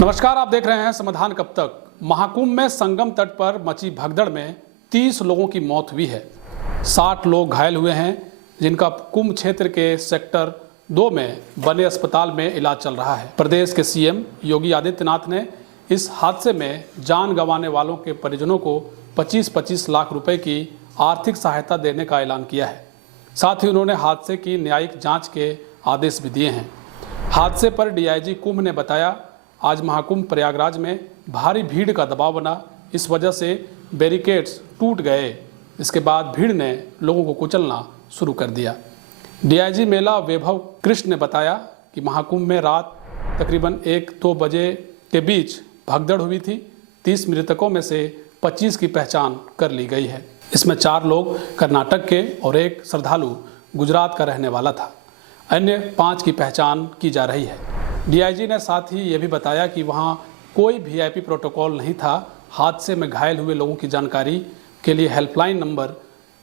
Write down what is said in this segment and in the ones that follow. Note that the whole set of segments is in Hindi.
नमस्कार, आप देख रहे हैं समाधान कब तक। महाकुंभ में संगम तट पर मची भगदड़ में 30 लोगों की मौत हुई है। 60 लोग घायल हुए हैं, जिनका कुंभ क्षेत्र के सेक्टर 2 में बने अस्पताल में इलाज चल रहा है। प्रदेश के सीएम योगी आदित्यनाथ ने इस हादसे में जान गंवाने वालों के परिजनों को 25-25 लाख रुपए की आर्थिक सहायता देने का ऐलान किया है। साथ ही उन्होंने हादसे की न्यायिक जांच के आदेश भी दिए हैं। हादसे पर डीआईजी कुंभ ने बताया, आज महाकुंभ प्रयागराज में भारी भीड़ का दबाव बना, इस वजह से बैरिकेड्स टूट गए। इसके बाद भीड़ ने लोगों को कुचलना शुरू कर दिया। डीआईजी मेला वैभव कृष्ण ने बताया कि महाकुंभ में रात तकरीबन 1-2 बजे के बीच भगदड़ हुई थी। 30 मृतकों में से 25 की पहचान कर ली गई है। इसमें 4 लोग कर्नाटक के और एक श्रद्धालु गुजरात का रहने वाला था। अन्य 5 की पहचान की जा रही है। डीआईजी ने साथ ही ये भी बताया कि वहाँ कोई वीआईपी प्रोटोकॉल नहीं था। हादसे में घायल हुए लोगों की जानकारी के लिए हेल्पलाइन नंबर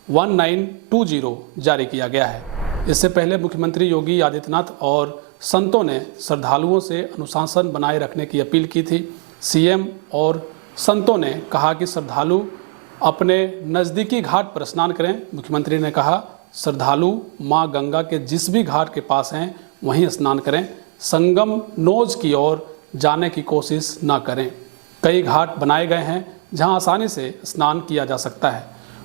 1920 जारी किया गया है। इससे पहले मुख्यमंत्री योगी आदित्यनाथ और संतों ने श्रद्धालुओं से अनुशासन बनाए रखने की अपील की थी। सीएम और संतों ने कहा कि श्रद्धालु अपने नज़दीकी घाट पर स्नान करें। मुख्यमंत्री ने कहा, श्रद्धालु माँ गंगा के जिस भी घाट के पास हैं वहीं स्नान करें, संगम नोज की ओर जाने की कोशिश न करें। कई घाट बनाए गए हैं जहां आसानी से स्नान किया जा सकता है।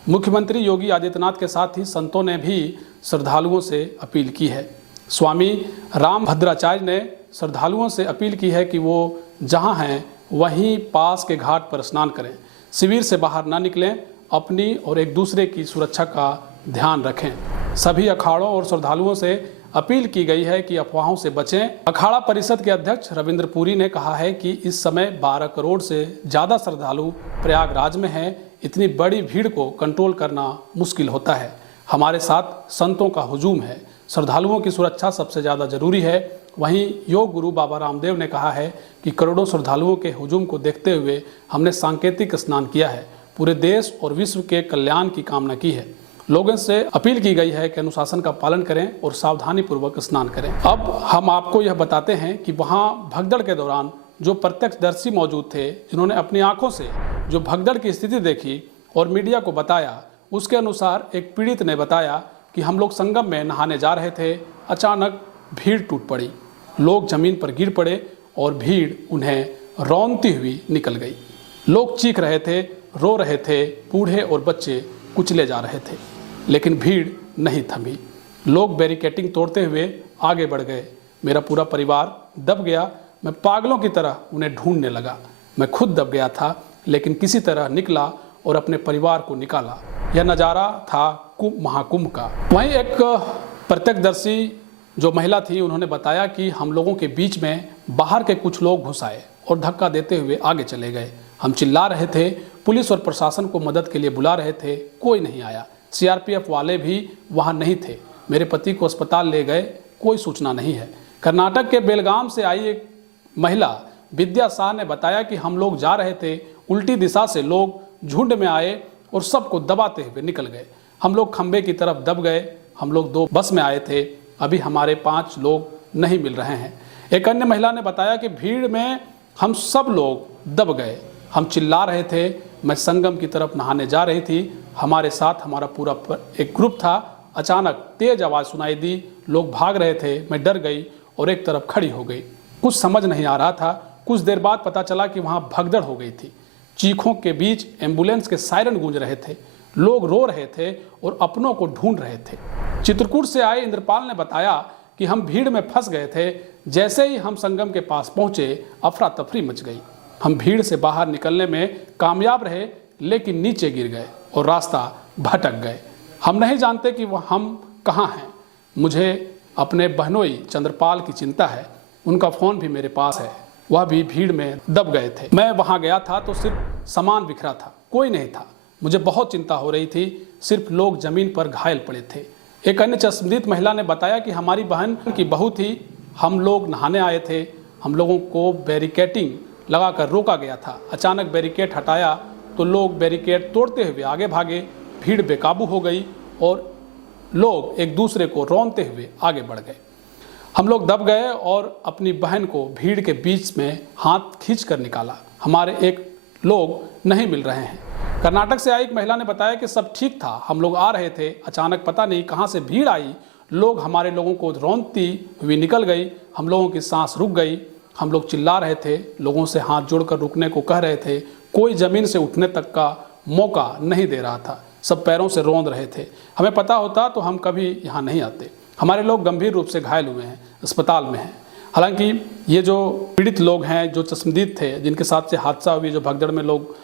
मुख्यमंत्री योगी आदित्यनाथ के साथ ही संतों ने भी श्रद्धालुओं से अपील की है। स्वामी रामभद्राचार्य ने श्रद्धालुओं से अपील की है कि वो जहां हैं वहीं पास के घाट पर स्नान करें, शिविर से बाहर ना निकलें, अपनी और एक दूसरे की सुरक्षा का ध्यान रखें। सभी अखाड़ों और श्रद्धालुओं से अपील की गई है कि अफवाहों से बचें। अखाड़ा परिषद के अध्यक्ष रविंद्र पुरी ने कहा है कि इस समय 12 करोड़ से ज़्यादा श्रद्धालु प्रयागराज में हैं। इतनी बड़ी भीड़ को कंट्रोल करना मुश्किल होता है। हमारे साथ संतों का हुजूम है, श्रद्धालुओं की सुरक्षा सबसे ज़्यादा जरूरी है। वहीं योग गुरु बाबा रामदेव ने कहा है कि करोड़ों श्रद्धालुओं के हुजूम को देखते हुए हमने सांकेतिक स्नान किया है, पूरे देश और विश्व के कल्याण की कामना की है। लोगों से अपील की गई है कि अनुशासन का पालन करें और सावधानी पूर्वक स्नान करें। अब हम आपको यह बताते हैं कि वहां भगदड़ के दौरान जो प्रत्यक्षदर्शी मौजूद थे, जिन्होंने अपनी आंखों से जो भगदड़ की स्थिति देखी और मीडिया को बताया, उसके अनुसार एक पीड़ित ने बताया कि हम लोग संगम में नहाने जा रहे थे, अचानक भीड़ टूट पड़ी, लोग जमीन पर गिर पड़े और भीड़ उन्हें रौंदती हुई निकल गई। लोग चीख रहे थे, रो रहे थे, बूढ़े और बच्चे कुचले जा रहे थे, लेकिन भीड़ नहीं थमी। लोग बैरिकेडिंग तोड़ते हुए आगे बढ़ गए। मेरा पूरा परिवार दब गया। मैं पागलों की तरह उन्हें ढूंढने लगा। मैं खुद दब गया था, लेकिन किसी तरह निकला और अपने परिवार को निकाला। यह नज़ारा था महाकुंभ का। वहीं एक प्रत्यक्षदर्शी जो महिला थी, उन्होंने बताया कि हम लोगों के बीच में बाहर के कुछ लोग घुस आए और धक्का देते हुए आगे चले गए। हम चिल्ला रहे थे, पुलिस और प्रशासन को मदद के लिए बुला रहे थे, कोई नहीं आया। सीआरपीएफ वाले भी वहां नहीं थे। मेरे पति को अस्पताल ले गए, कोई सूचना नहीं है। कर्नाटक के बेलगाम से आई एक महिला विद्या शाह ने बताया कि हम लोग जा रहे थे, उल्टी दिशा से लोग झुंड में आए और सबको दबाते हुए निकल गए। हम लोग खंबे की तरफ दब गए। हम लोग 2 बस में आए थे, अभी हमारे 5 लोग नहीं मिल रहे हैं। एक अन्य महिला ने बताया कि भीड़ में हम सब लोग दब गए। हम चिल्ला रहे थे। मैं संगम की तरफ नहाने जा रही थी, हमारे साथ हमारा पूरा एक ग्रुप था। अचानक तेज आवाज़ सुनाई दी, लोग भाग रहे थे। मैं डर गई और एक तरफ खड़ी हो गई। कुछ समझ नहीं आ रहा था। कुछ देर बाद पता चला कि वहाँ भगदड़ हो गई थी। चीखों के बीच एम्बुलेंस के सायरन गूंज रहे थे, लोग रो रहे थे और अपनों को ढूंढ रहे थे। चित्रकूट से आए इंद्रपाल ने बताया कि हम भीड़ में फंस गए थे। जैसे ही हम संगम के पास पहुंचे, अफरा तफरी मच गई। हम भीड़ से बाहर निकलने में कामयाब रहे, लेकिन नीचे गिर गए और रास्ता भटक गए। हम नहीं जानते कि वह हम कहाँ हैं। मुझे अपने बहनोई चंद्रपाल की चिंता है। उनका फ़ोन भी मेरे पास है, वह भी भीड़ में दब गए थे। मैं वहाँ गया था तो सिर्फ सामान बिखरा था, कोई नहीं था। मुझे बहुत चिंता हो रही थी, सिर्फ लोग जमीन पर घायल पड़े थे। एक अन्य चश्मदीद महिला ने बताया कि हमारी बहन की बहू थी, हम लोग नहाने आए थे। हम लोगों को बैरिकेडिंग लगाकर रोका गया था। अचानक बैरिकेड हटाया तो लोग बैरिकेड तोड़ते हुए आगे भागे। भीड़ बेकाबू हो गई और लोग एक दूसरे को रौंदते हुए आगे बढ़ गए। हम लोग दब गए और अपनी बहन को भीड़ के बीच में हाथ खींच कर निकाला। हमारे एक लोग नहीं मिल रहे हैं। कर्नाटक से आई एक महिला ने बताया कि सब ठीक था, हम लोग आ रहे थे, अचानक पता नहीं कहां से भीड़ आई, लोग हमारे लोगों को रौंदती हुई निकल गई, हम लोगों की सांस रुक गई, हम लोग चिल्ला रहे थे, लोगों से हाथ जोड़कर रुकने को कह रहे थे, कोई जमीन से उठने तक का मौका नहीं दे रहा था, सब पैरों से रौंद रहे थे। हमें पता होता तो हम कभी यहाँ नहीं आते। हमारे लोग गंभीर रूप से घायल हुए हैं, अस्पताल में हैं। हालांकि ये जो पीड़ित लोग हैं, जो चश्मदीद थे, जिनके साथ से हादसा हुई, जो भगदड़ में लोग,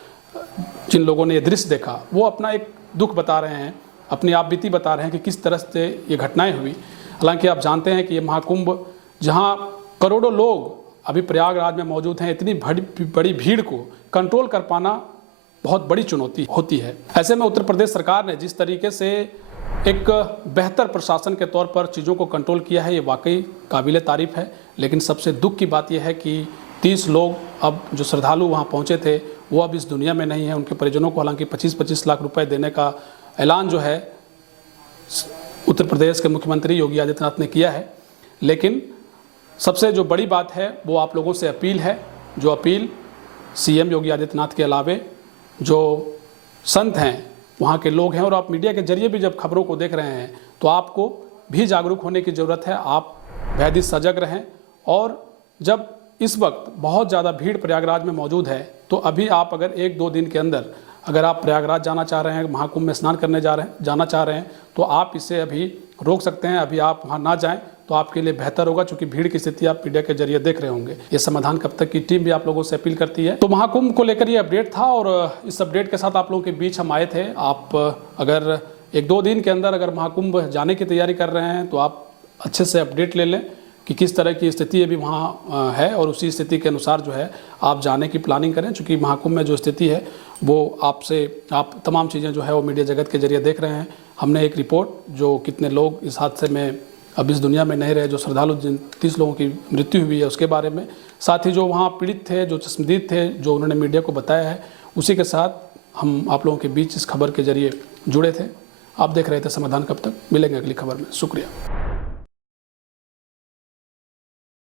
जिन लोगों ने ये दृश्य देखा, वो अपना एक दुख बता रहे हैं, अपनी आप बीती बता रहे हैं कि किस तरह से ये घटनाएं हुई। हालांकि आप जानते हैं कि ये महाकुंभ, जहां करोड़ों लोग अभी प्रयागराज में मौजूद हैं, इतनी बड़ी भीड़ को कंट्रोल कर पाना बहुत बड़ी चुनौती होती है। ऐसे में उत्तर प्रदेश सरकार ने जिस तरीके से एक बेहतर प्रशासन के तौर पर चीज़ों को कंट्रोल किया है, ये वाकई काबिले तारीफ है। लेकिन सबसे दुख की बात यह है कि 30 लोग, अब जो श्रद्धालु वहाँ पहुँचे थे, वो अब इस दुनिया में नहीं है। उनके परिजनों को हालांकि 25-25 लाख रुपए देने का ऐलान जो है उत्तर प्रदेश के मुख्यमंत्री योगी आदित्यनाथ ने किया है। लेकिन सबसे जो बड़ी बात है वो आप लोगों से अपील है, जो अपील सीएम योगी आदित्यनाथ के अलावे जो संत हैं, वहाँ के लोग हैं, और आप मीडिया के जरिए भी जब खबरों को देख रहे हैं तो आपको भी जागरूक होने की ज़रूरत है। आप भयभीत सजग रहें। और जब इस वक्त बहुत ज़्यादा भीड़ प्रयागराज में मौजूद है, तो अभी आप अगर 1-2 दिन के अंदर अगर आप प्रयागराज जाना चाह रहे हैं, महाकुंभ में स्नान करने जाना चाह रहे हैं, तो आप इसे अभी रोक सकते हैं। अभी आप वहाँ ना जाएं तो आपके लिए बेहतर होगा, क्योंकि भीड़ की स्थिति आप मीडिया के जरिए देख रहे होंगे। ये समाधान कब तक की टीम भी आप लोगों से अपील करती है। तो महाकुंभ को लेकर ये अपडेट था, और इस अपडेट के साथ आप लोगों के बीच हम आए थे। आप अगर 1-2 दिन के अंदर अगर महाकुंभ जाने की तैयारी कर रहे हैं, तो आप अच्छे से अपडेट ले लें कि किस तरह की स्थिति अभी वहाँ है, और उसी स्थिति के अनुसार जो है आप जाने की प्लानिंग करें। चूँकि महाकुंभ में जो स्थिति है वो आप तमाम चीज़ें जो है वो मीडिया जगत के जरिए देख रहे हैं। हमने एक रिपोर्ट, जो कितने लोग इस हादसे में अब इस दुनिया में नहीं रहे, जो श्रद्धालु जिन 30 लोगों की मृत्यु हुई है, उसके बारे में, साथ ही जो वहाँ पीड़ित थे, जो चश्मदीद थे, जो उन्होंने मीडिया को बताया है, उसी के साथ हम आप लोगों के बीच इस खबर के जरिए जुड़े थे। आप देख रहे थे समाधान कब तक। मिलेंगे अगली खबर में। शुक्रिया।